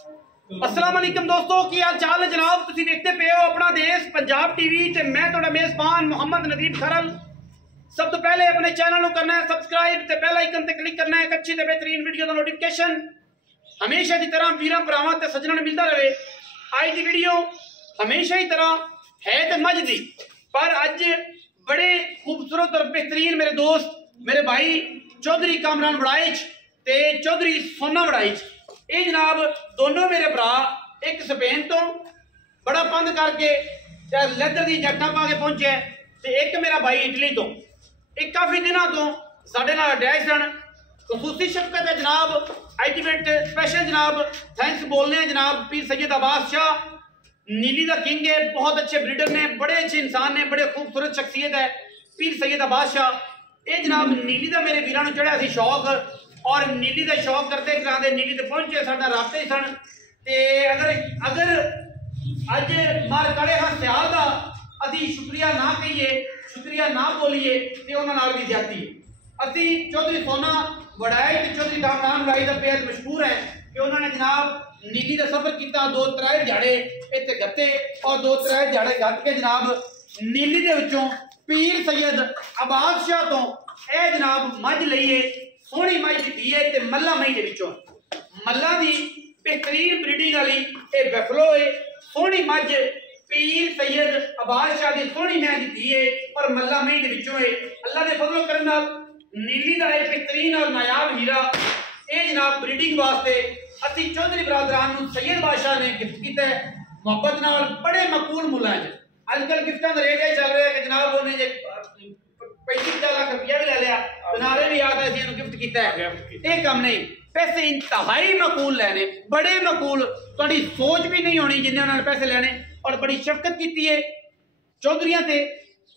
अस्सलाम वालेकुम दोस्तों, की हाल चाल है जनाब। तुसीं देखते पे हो अपना देश पंजाब टीवी ते मैं तुहाडा मेज़बान मोहम्मद नदीम खरल। सब तो पहले अपने चैनल को करना है सब्सक्राइब ते बेल आइकन ते क्लिक करना है एक अच्छी ते बेहतरीन वीडियो का नोटिफिकेशन हमेशा की तरह वीरां भरावां ते सज्जनां नूं मिलता रहे। आज की वीडियो हमेशा की तरह है तो मज दी, पर अज बड़े खूबसूरत और बेहतरीन मेरे दोस्त मेरे भाई चौधरी कामरान वड़ाइच ते चौधरी सोना वड़ाइच, ये जनाब दोनों मेरे भरा, एक स्पेन तो बड़ा पंध करके लैदर दी जैकटा पा के पहुंचे ते एक मेरा भाई इटली तो, एक काफी दिनों तो साडे नाल अटैच सन। खसूसी शफकत है जनाब, अल्टीमेट स्पेशल जनाब थैंक्स बोलने हैं जनाब पीर सैयद अब्बास शाह, नीली दा किंग है, बहुत अच्छे ब्रीडर ने, बड़े अच्छे इंसान ने, बड़े खूबसूरत शख्सियत है पीर सैयद अब्बास शाह। ये जनाब नीली दा मेरे वीरां नूं चढ़िया सी शौक और नीली का शौक करते कराते नीली ते पहुंचे साडा राबते सन ते अगर अज मार कड़े हां सियाल दा असी शुक्रिया ना कहिए, शुक्रिया ना बोलीए ते उन्हां नाल भी ज्यादती है। असी चौधरी सोना वड़ाइच ते चौधरी कामरान वड़ाइच दा बेहद मशहूर है कि उन्होंने जनाब नीली का सफर किया, 2-3 दिहाड़े इत्थे गत्ते और 2-3 दिहाड़े गत्त के जनाब नीली दे विचों पीर सैयद अब्बास शाह तो यह जनाब मझ लईए सोहनी मझ दी है ते मल्ला मई दे विचों मल्ला दी बेहतरीन ब्रीडिंग वाली ये बैफलो है। सोहनी मझ पीर सैयद अब्बास शाह दी सोहनी मैं दी है और मल्ला मई दे विचों है। अल्लाह दे फजलो करम नाल नीली दा एक बेहतरीन और नायाब हीरा ये जनाब ब्रीडिंग वास्ते असी चौधरी बरादरान नूं सैयद बादशाह ने गिफ्ट किया है मुहब्बत नाल बड़े मकबूल मुल्लां च। अजकल गिफ्टां दा रेट ये चल रहा है कि जनाब उन्हें जे 35 लाख रुपया भी ले लिया नारे भी याद है गिफ्ट किया है, ये काम नहीं, पैसे इंतहाई मकबूल लेने, बड़े मकबूल, थोड़ी सोच भी नहीं होनी जिन्हें उन्होंने पैसे लेने और बड़ी शफकत की है चौधरियां ते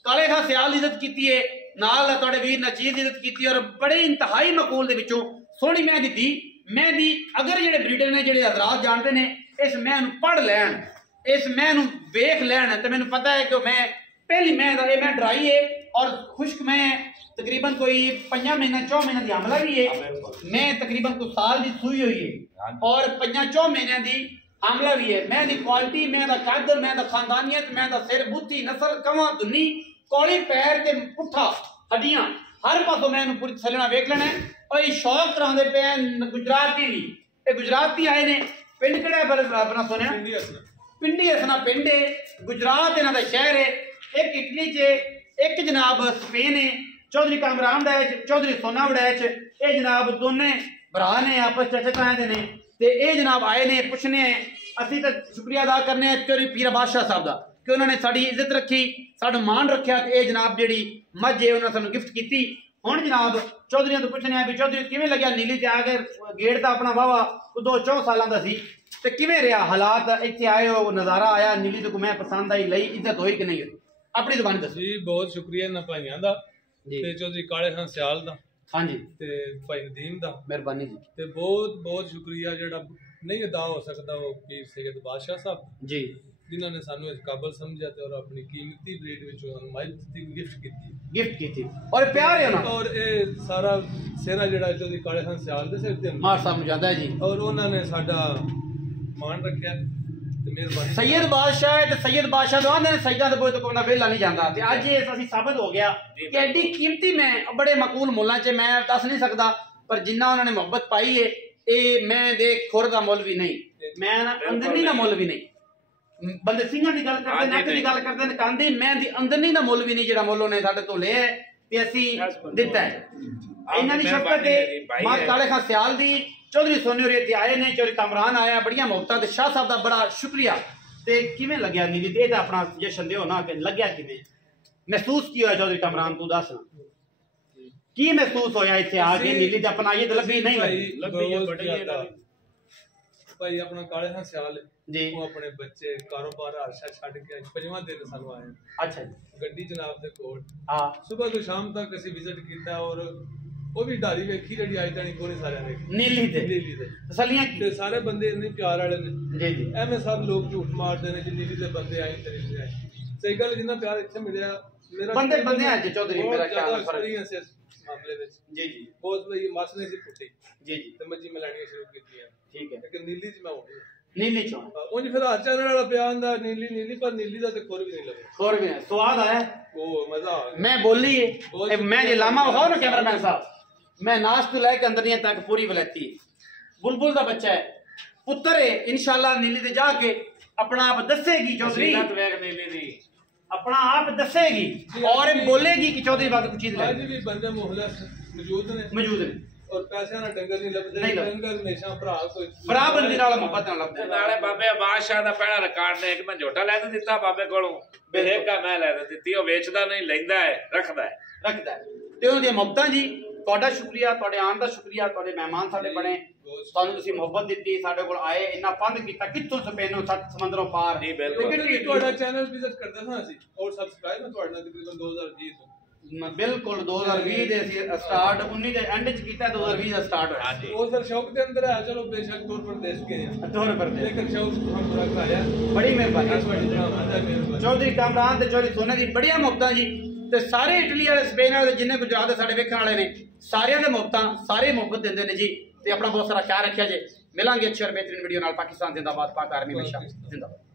काले खां सियाल इज्जत की है, नाल तुहाडे वीर नचीज इज्जत की और बड़े इंतहाई मकबूल दे विचों सोहनी मैं दी मैं दी। अगर जेडे ब्रीडर ने जेडे हजरात जानते हैं इस मैं पढ़ लैन, इस मैं वेख लैन तो मैंने पता है कि मैं पहली मैं मैं ड्राई है और खुश्क मैं तकरीबन कोई 5 महीने 4 महीने की हमला भी है, मैं तकरीबन कुछ साल की सूई हुई है और 5-4 महीने की हमला भी है। मैं दी क्वालिटी, मैं दा कद, मैं दा खानदानियत, मैं दा सिर बुद्धि नस्ल कवां दुनी कौली पैर ते पुट्ठा हड्डियां हर पासों मैं पूरी थलना वेख लेना है। और ये शौक कराते पे गुजराती भी, ये गुजराती आए ने पिंड केड़ा अपना सुनिया पिंडी हसना पिंड है, गुजरात इन्हां दा शहर है, एक इटली च एक जनाब स्पेन है। चौधरी कामरान वड़ाइच चौधरी सोना वड़ाइच ये जनाब दोने भरा ने आपस चाचे ताए ने ते ये जनाब आए ने पुछने असी तो शुक्रिया अदा करने चौधरी पीर अब्बास शाह साहब का कि उन्होंने साड़ी इज्जत रखी, साडा मान रखा ते ये जनाब जी मझ है उन्होंने सानू गिफ्ट की। हुण जनाब चौधरियों तो पुछने भी चौधरी किवें लग्या नीली ते आके गेट दा अपना वावा 2-4 सालां दा सी ते किवें रहा हालात, इत्थे आए हो नज़ारा आया नीली तो मैं पसंद आई लई इज्जत होई कि नहीं हुई, अपनी जुबान दसो जी। बहुत शुक्रिया इन्हां भाइयां दा ते चौधरी काले खां सियाल दा, हाँ जी, ते भाई नदीम दा, मेहरबानी जी, ते बहुत बहुत शुक्रिया जेड़ा नहीं अदा हो सकता वो पीर सैयद बादशाह साहब जी जिन्होंने सानू इस काबिल समझा ते और अपनी कीमती ब्रीड विचों गिफ्ट की और प्यार है ना और ये सारा सेना जेड़ा चौधरी काले खां सियाल दे सिर ते मार साहब नु जांदा है जी और उन्होंने साडा मान रखया ते मेहरबानी। सैयद बादशाह है ते सैयद बादशाह तो आंदे ने सैयदां दे बोझ तो कोई वेला नहीं जांदा ते अज ये असीं साबित हो गया कि एडी कीमती मैं बड़े मकबूल मुल्लां च मैं दस नहीं सकदा, पर जिन्ना उन्होंने मोहब्बत पाई है ये मैं दे खुर दा मुल भी नहीं, मैं अंदरनी दा मुल भी नहीं, बंदे सिंघां दी गल करदे नक दी गल करदे ने कांदी, मैं दी अंदरनी दा मुल भी नहीं जेड़ा मुल उन्हें साडे तो लिया है ते असीं दित्ता है। इन्हां दी शफकत है मां काले खां सियाल दी, चौधरी सोनी होर इत्थे आए ने, चौधरी कामरान आया, बड़ियां मुहब्बतां ते शाह साहब दा बड़ा शुक्रिया। ते किवें लग्या नीली ते एदा अपना जशन दिओ ना कि लग्या किवें, महसूस की होया चौधरी कामरान तू दस की महसूस होया इत्थे आके नीली ते अपना ये लभी नहीं लगी भाई अपना काले खां सियाल जी वो अपने बच्चे कारोबार हरशा छड़ के 5वां दिन सानू आए। अच्छा जी गड्डी जनाब दे कोल हां सुबह तो शाम तक असी विजिट कीता और वो भी डारी वेखी जेडी आई तानी कोने सारे ने नीली ते तसलियां ते सारे बंदे इतने प्यार वाले ने जी जी एवें सब लोग झूठ मारदे ने कि नीली दे बंदे आई ते नीली आई, सही गल जिन्ना प्यार इत्थे मिलया मेरा बंदे आज चौधरी मेरा ख्याल फर्क है मामले विच जी जी बहुत भाई मस नहीं सी फुटी जी जी ते मजी मिलानी शुरू कीती ठीक है लेकिन नीली च मैं होनी नीली चौन उंज फिर हर चैनल वाला बयान दा नीली नीली पर नीली दा ते खोर भी नहीं लगे खोर भी नहीं स्वाद आया ओ मजा आ गया मैं बोली है मैं जे लामा खाओ ना कैमरामैन साहब मैं नाश तो लेके अंदरिया तक पूरी वलैती बुलबुल दा बच्चा है पुत्र है इंशाल्लाह नीली ते जाके अपना आप दसेगी चौधरी नीली दी अपना आप दसेगी और बोलेगी कि चौधरी बात कुछ चीज आज भी बंदे मुखलस मौजूद ने और पैसे ना डंगर नहीं लभदे डंगर हमेशा भरा कोई भरा बंदी नाल मोहब्बत नाल लभदे नाले बाबे अब्बास शाह दा पहला रिकॉर्ड ने एक मैं झोटा ले दिता बाबे कोलों बेहेका मैं ले दित्ती ओ वेचदा नहीं लेंदा है रखदा है ਤੇ ਉਹਨਾਂ ਦੀਆਂ ਮੁਹੱਬਤਾਂ ਜੀ ਤੁਹਾਡਾ ਸ਼ੁਕਰੀਆ ਤੁਹਾਡੇ ਆਉਣ ਦਾ ਸ਼ੁਕਰੀਆ ਤੁਹਾਡੇ ਮਹਿਮਾਨ ਸਾਡੇ ਬਣੇ ਤੁਹਾਨੂੰ ਤੁਸੀਂ ਮੁਹੱਬਤ ਦਿੱਤੀ ਸਾਡੇ ਕੋਲ ਆਏ ਇੰਨਾ ਪੰਧ ਕੀਤਾ ਕਿੱਥੋਂ ਸਪੇਨੋਂ ਸੱਤ ਸਮੁੰਦਰੋਂ ਪਾਰ ਨਹੀਂ ਬਿਲਕੁਲ ਲੇਕਿਨ ਤੁਹਾਡਾ ਚੈਨਲ ਵਿਜ਼ਿਟ ਕਰਦਾ ਸਾਂ ਅਸੀਂ ਔਰ ਸਬਸਕ੍ਰਾਈਬ ਮੈਂ ਤੁਹਾਡਾ ਤਕਰੀਬਨ 2020 ਤੋਂ ਬਿਲਕੁਲ 2020 ਦੇ ਅਸੀਂ ਸਟਾਰਟ 19 ਦੇ ਐਂਡ ਚ ਕੀਤਾ 2020 ਦਾ ਸਟਾਰਟ ਹੋਇਆ ਹਾਂਜੀ ਉਹ ਫਿਰ ਸ਼ੌਕ ਦੇ ਅੰਦਰ ਹੈ ਚਲੋ ਬੇਸ਼ੱਕ ਤੌਰ ਪਰ ਦੇਸ਼ ਗਏ ਆ ਤੌਰ ਪਰ ਲੇਕਿਨ ਸ਼ੌਕ ਹਮ ਪੂਰਾ ਕਰਾਇਆ ਬੜੀ ਮਿਹਰਬਾਨੀ ਤੁਹਾਡੀ ਮਿਹਰਬਾਨੀ ਚੌਧਰੀ ਕਾਮਰਾਨ ਤੇ ਚੌਧਰੀ ਸੋਨੇ ਦੀ ਬੜੀਆਂ ਮੁਹੱਬਤਾਂ ਜੀ ਤੇ ਸਾਰੇ ਇਟਲੀ ਵਾਲੇ ਸਪੇਨ ਵਾਲੇ ਜਿੰਨੇ ਗੁਜਰਾਤ ਦੇ ਸਾਡੇ ਵੇਖਣ ਵਾਲੇ ਨੇ ਸਾਰਿਆਂ ਦੇ ਮੁਹੱਬਤਾਂ ਸਾਰੇ ਮੁਹੱਬਤ ਦਿੰਦੇ ਨੇ ਜੀ ਤੇ ਆਪਣਾ ਬਹੁਤ ਸਾਰਾ ਖਿਆਲ ਰੱਖਿਆ ਜੇ ਮਿਲਾਂਗੇ ਅੱਛੀ ਔਰ ਬਿਹਤਰੀਨ ਵੀਡੀਓ ਨਾਲ ਪਾਕਿਸਤਾਨ ਜ਼ਿੰਦਾਬਾਦ ਪਾਕ ਆਰਮੀ ਹਮੇਸ਼ਾ ਜ਼ਿੰਦਾਬਾਦ